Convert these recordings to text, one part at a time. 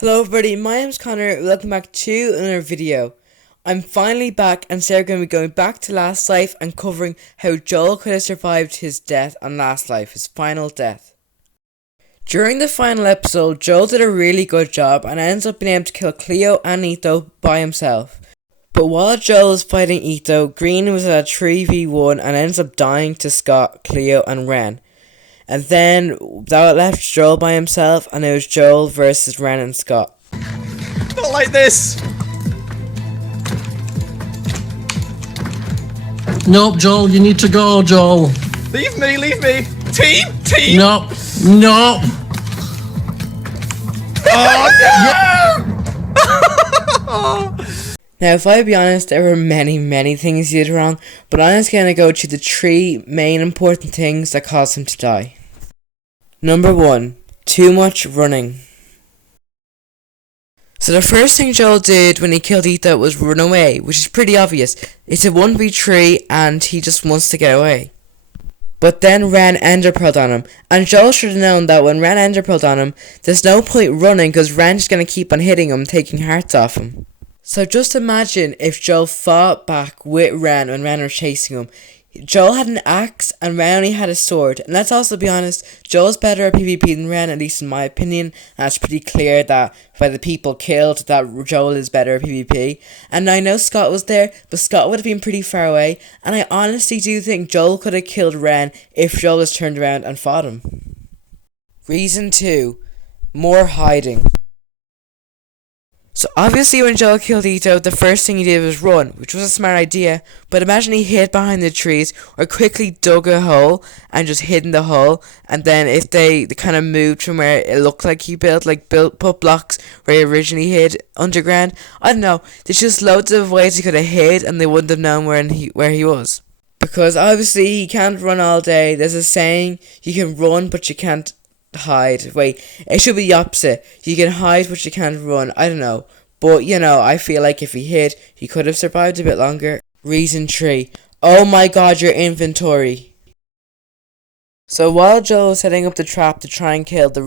Hello everybody, my name's Connor, welcome back to another video. I'm finally back and today we're going to be going back to Last Life and covering how Joel could have survived his death on Last Life, his final death. During the final episode, Joel did a really good job and ends up being able to kill Cleo and Etho by himself. But while Joel was fighting Etho, Grian was at a 3v1 and ends up dying to Scott, Cleo and Ren. And then that left Joel by himself, and it was Joel versus Ren and Scott. Not like this! Nope, Joel, you need to go, Joel. Leave me, leave me! Team! Team! Nope, nope! Oh no! Now, if I be honest, there were many things he did wrong, but I'm just gonna go to the three main important things that caused him to die. Number 1. Too much running. So the first thing Joel did when he killed Etho was run away, which is pretty obvious. It's a 1v3 and he just wants to get away. But then Ren enderpearled on him, and Joel should have known that when Ren enderpearled on him, there's no point running because Ren's just gonna keep on hitting him, taking hearts off him. So just imagine if Joel fought back with Ren when Ren was chasing him. Joel had an axe and Ren only had a sword. And let's also be honest, Joel's better at PvP than Ren, at least in my opinion. And it's pretty clear that by the people killed that Joel is better at PvP. And I know Scott was there, but Scott would have been pretty far away. And I honestly do think Joel could have killed Ren if Joel was turned around and fought him. Reason 2. More hiding. So obviously when Joel killed Etho, the first thing he did was run, which was a smart idea, but imagine he hid behind the trees or quickly dug a hole and just hid in the hole, and then if they kind of moved from where it looked like he put blocks where he originally hid underground. I don't know, there's just loads of ways he could have hid and they wouldn't have known where he was. Because obviously he can't run all day. There's a saying, you can run but you can't hide. Wait, it should be the opposite. You can hide but you can't run. I don't know, but you know, I feel like if he hid, he could have survived a bit longer. Reason 3. Oh my god, your inventory. So while Joel was setting up the trap to try and kill the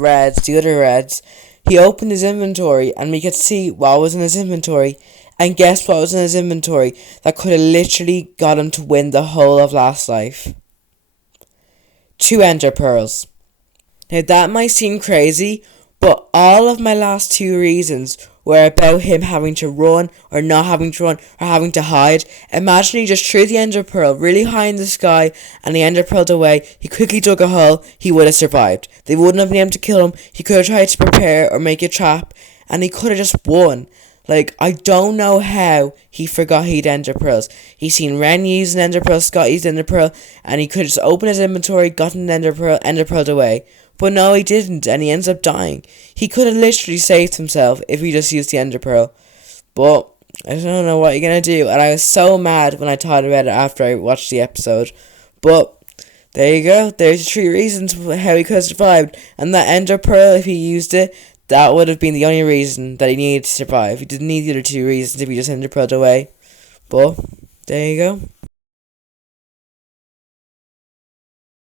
other reds, he opened his inventory and we could see what was in his inventory. And guess what was in his inventory that could have literally got him to win the whole of Last Life? 2 ender pearls. Now that might seem crazy, but all of my last 2 reasons were about him having to run, or not having to run, or having to hide. Imagine he just threw the ender pearl really high in the sky, and the ender pearled away, he quickly dug a hole, he would have survived. They wouldn't have been able to kill him, he could have tried to prepare or make a trap, and he could have just won. Like, I don't know how he forgot he'd ender pearls. He's seen Ren use an ender pearl, Scott used an ender pearl, and he could have just opened his inventory, gotten an ender pearled away. But no, he didn't, and he ends up dying. He could have literally saved himself if he just used the ender pearl. But I don't know what you're gonna do, and I was so mad when I thought about it after I watched the episode. But there you go. There's 3 reasons how he could have survived, and that ender pearl, if he used it, that would have been the only reason that he needed to survive. He didn't need the other 2 reasons if he just ender pearled away. But there you go.